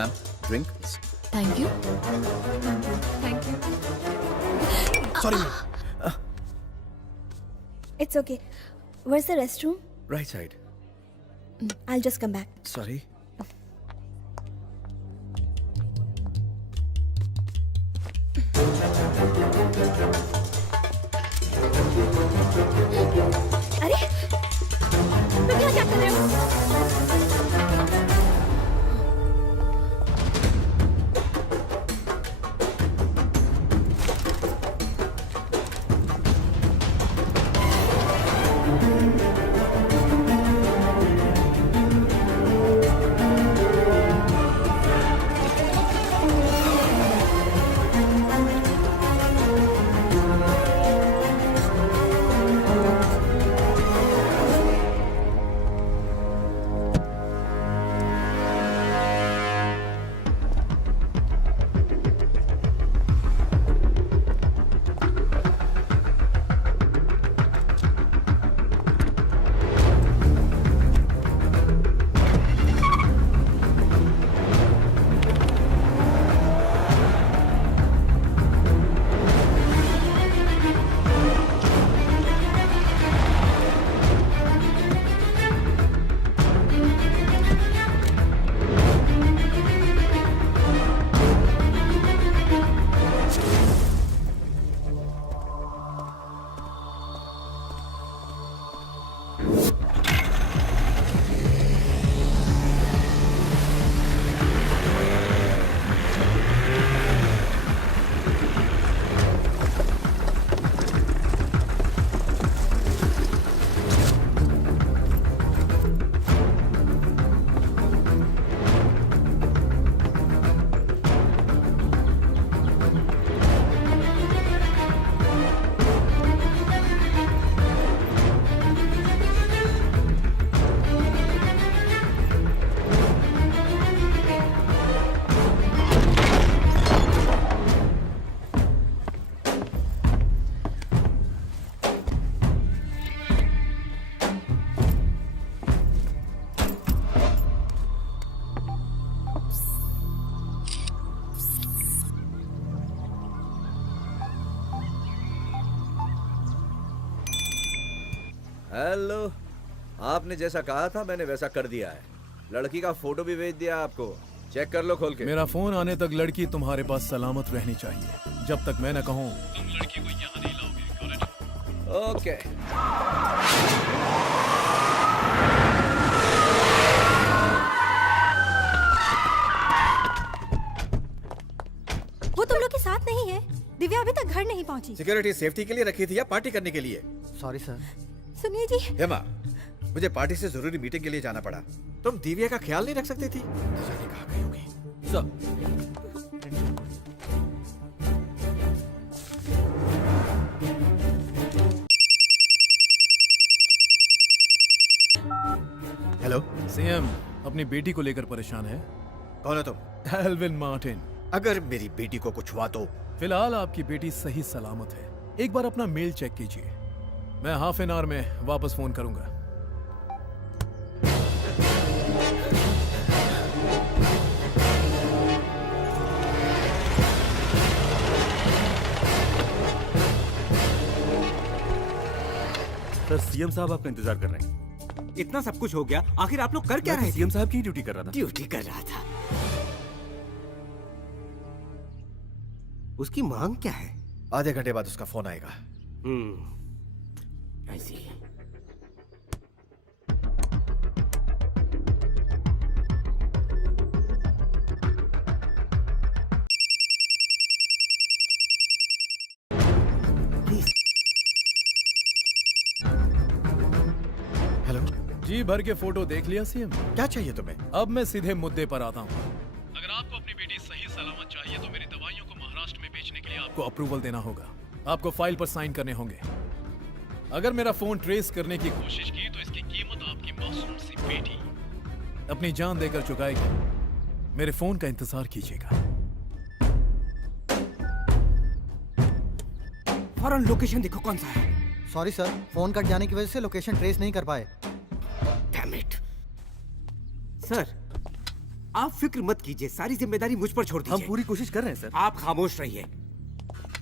Ma'am, drink. Thank you. Thank you. Sorry. It's okay. Where's the restroom? Right side. I'll just come back. Sorry. अरे तुम यहाँ क्या कर रहे हो? हेलो। आपने जैसा कहा था मैंने वैसा कर दिया है। लड़की का फोटो भी भेज दिया आपको, चेक कर लो खोल के। मेरा फोन आने तक लड़की तुम्हारे पास सलामत रहनी चाहिए। जब तक मैं न कहूँ तुम लड़की को यहाँ नहीं लाओगे। ओके। वो तुम लोग के साथ नहीं है। दिव्या अभी तक घर नहीं पहुंची। सिक्योरिटी सेफ्टी के लिए रखी थी या पार्टी करने के लिए? Sorry sir. सुनिए जी, हेमा, मुझे पार्टी से जरूरी मीटिंग के लिए जाना पड़ा। तुम दिव्या का ख्याल नहीं रख सकती थी? न जाने कहाँ गई होगी। सब हेलो। सीएम अपनी बेटी को लेकर परेशान है। कौन हो तुम? Alvin Martin. अगर मेरी बेटी को कुछ हुआ तो? फिलहाल आपकी बेटी सही सलामत है। एक बार अपना मेल चेक कीजिए। मैं हाफ एन आवर में वापस फोन करूंगा। सर, सीएम साहब आपका इंतजार कर रहे हैं। इतना सब कुछ हो गया, आखिर आप लोग कर क्या रहे थे? सीएम साहब की ड्यूटी कर रहा था। ड्यूटी कर रहा था। उसकी मांग क्या है? आधे घंटे बाद उसका फोन आएगा। ऐसी हेलो। जी भर के फोटो देख लिया सीएम? क्या चाहिए तुम्हें? अब मैं सीधे मुद्दे पर आता हूँ। अगर आपको अपनी बेटी सही सलामत चाहिए तो मेरी दवाइयों को महाराष्ट्र में बेचने के लिए आपको अप्रूवल देना होगा। आपको फाइल पर साइन करने होंगे। अगर मेरा फोन ट्रेस करने की कोशिश की तो इसकी कीमत आपकी मासूम सी बेटी अपनी जान देकर चुकाएगी। मेरे फोन का इंतजार कीजिएगा। फौरन लोकेशन देखो कौन सा है। सॉरी सर, फोन कट जाने की वजह से लोकेशन ट्रेस नहीं कर पाए। Damn it. सर, आप फिक्र मत कीजिए, सारी जिम्मेदारी मुझ पर छोड़ हम दीजिए। पूरी कोशिश कर रहे हैं सर। आप खामोश रहिए।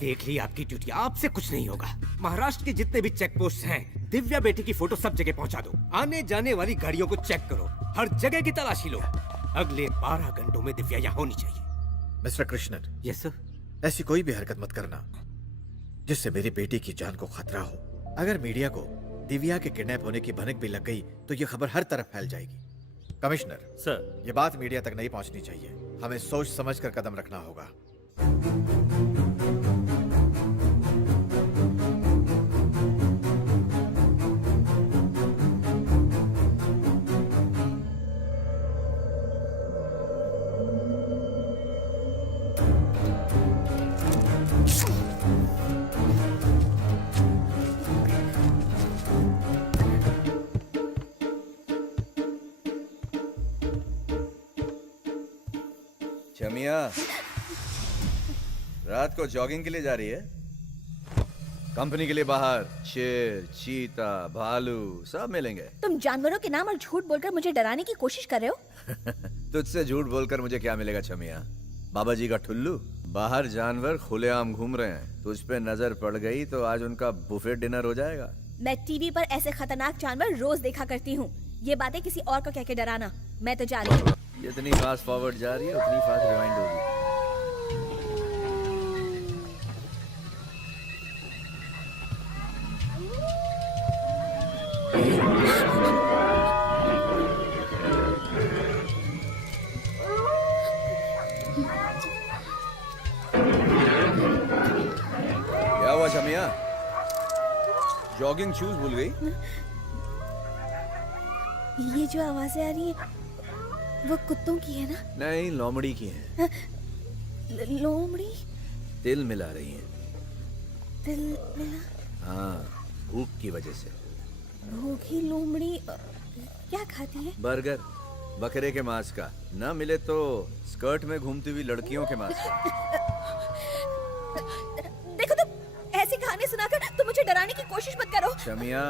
देख ली आपकी ड्यूटी, आपसे कुछ नहीं होगा। महाराष्ट्र के जितने भी चेक पोस्ट हैं, दिव्या बेटी की फोटो सब जगह पहुंचा दो। आने जाने वाली गाड़ियों को चेक करो, हर जगह की तलाशी लो। अगले 12 घंटों में दिव्या यहाँ होनी चाहिए। Mister Krishnan, yes sir. ऐसी कोई भी हरकत मत करना जिससे मेरी बेटी की जान को खतरा हो। अगर मीडिया को दिव्या के किडनैप होने की भनक भी लग गई तो ये खबर हर तरफ फैल जाएगी। कमिश्नर, सर ये बात मीडिया तक नहीं पहुंचनी चाहिए। हमें सोच समझकर कदम रखना होगा। शमिया रात को जॉगिंग के लिए जा रही है? कंपनी के लिए बाहर शेर, चीता, भालू सब मिलेंगे। तुम जानवरों के नाम और झूठ बोलकर मुझे डराने की कोशिश कर रहे हो। तुझसे झूठ बोलकर मुझे क्या मिलेगा छमिया? बाबा जी का ठुल्लू। बाहर जानवर खुलेआम घूम रहे हैं, तुझ पे नजर पड़ गई तो आज उनका बुफे डिनर हो जाएगा। मैं टीवी पर ऐसे खतरनाक जानवर रोज देखा करती हूँ। ये बातें किसी और को कह के डराना। मैं तो जा रही हूँ। जितनी फास्ट फॉरवर्ड जा रही है उतनी फास्ट रिवाइंड होगी। क्या हुआ शमिया? जॉगिंग शूज भूल गई? ये जो आवाजें आ रही है वो कुत्तों की है ना? नहीं, लोमड़ी की है। लोमड़ी? तिल मिला रही है। तिल मिला? हाँ, भूख की वजह से। भूखी लोमड़ी क्या खाती है? बर्गर, बकरे के मांस का। ना मिले तो स्कर्ट में घूमती हुई लड़कियों के मांस का। देखो तुम ऐसे कहानी सुनाकर तुम मुझे डराने की कोशिश मत करो। शमिया,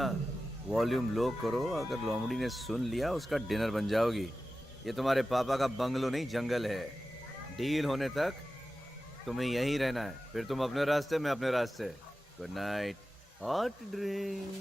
वॉल्यूम लो करो। अगर लोमड़ी ने सुन लिया उसका डिनर बन जाओगी। ये तुम्हारे पापा का बंगलो नहीं, जंगल है। डील होने तक तुम्हें यहीं रहना है। फिर तुम अपने रास्ते, मैं अपने रास्ते। Good night. Hot drink.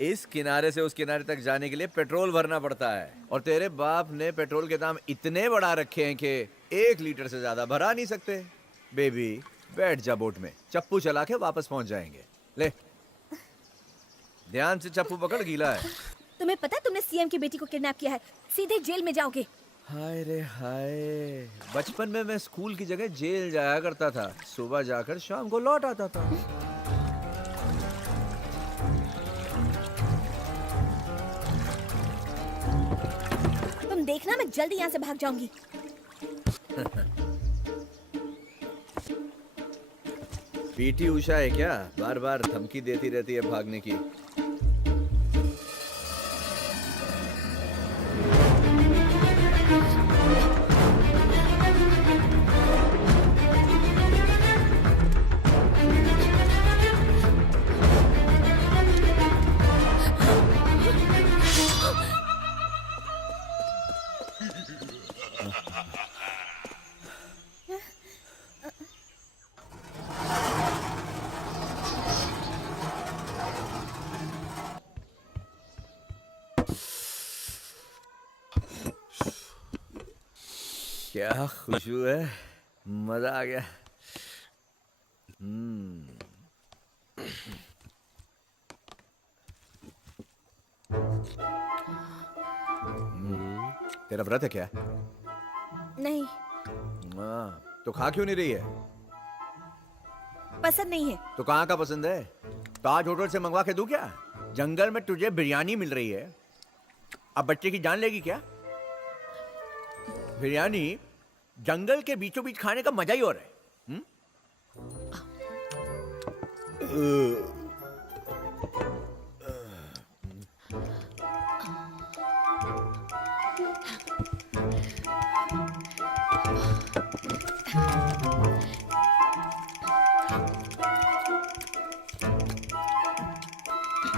इस किनारे से उस किनारे तक जाने के लिए पेट्रोल भरना पड़ता है। और तेरे बाप ने पेट्रोल के दाम इतने बढ़ा रखे हैं कि 1 लीटर से ज्यादा भरा नहीं सकते। बेबी, बैठ जा बोट में, चप्पू चला के वापस पहुंच जाएंगे। ले, ध्यान से चप्पू पकड़, गीला है। तुम्हें पता है तुमने सीएम की बेटी को किडनैप किया है? सीधे जेल में जाओगे। हाय रे हाय, बचपन में मैं स्कूल की जगह जेल जाया करता था। सुबह जाकर शाम को लौट आता था। तुम देखना, मैं जल्दी यहाँ से भाग जाऊंगी। पीटी उषा है क्या? बार बार धमकी देती रहती है भागने की। क्या खुशबू है, मजा आ गया। तेरा व्रत है क्या? नहीं, तो खा क्यों नहीं रही है? पसंद नहीं है। तो कहाँ का पसंद है? ताज होटल से मंगवा के दूं क्या? जंगल में तुझे बिरयानी मिल रही है, अब बच्चे की जान लेगी क्या? बिरयानी जंगल के बीचों बीच खाने का मजा ही और है।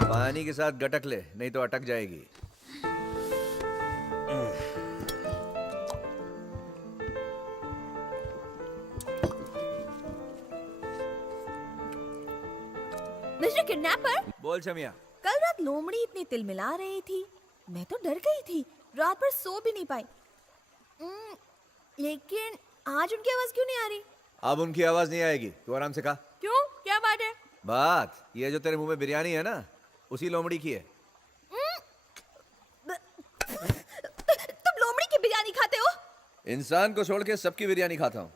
पानी के साथ गटक ले, नहीं तो अटक जाएगी। मिस्टर किडनैपर, बोल शमिया। कल रात लोमड़ी इतनी तिलमिला रही थी, मैं तो डर गई थी, रात भर सो भी नहीं पाई। लेकिन आज उनकी आवाज क्यों नहीं आ रही? अब उनकी आवाज नहीं आएगी, तू आराम से खा। क्यों, क्या बात है? बात ये जो तेरे मुंह में बिरयानी है ना, उसी लोमड़ी की है। तुम लोमड़ी की बिरयानी खाते हो? इंसान को छोड़ के सबकी बिरयानी खाता हूँ।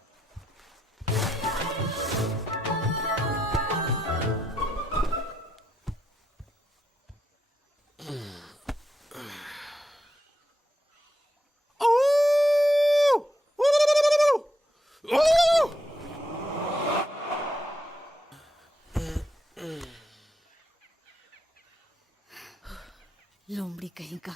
लोमड़ी कहीं का।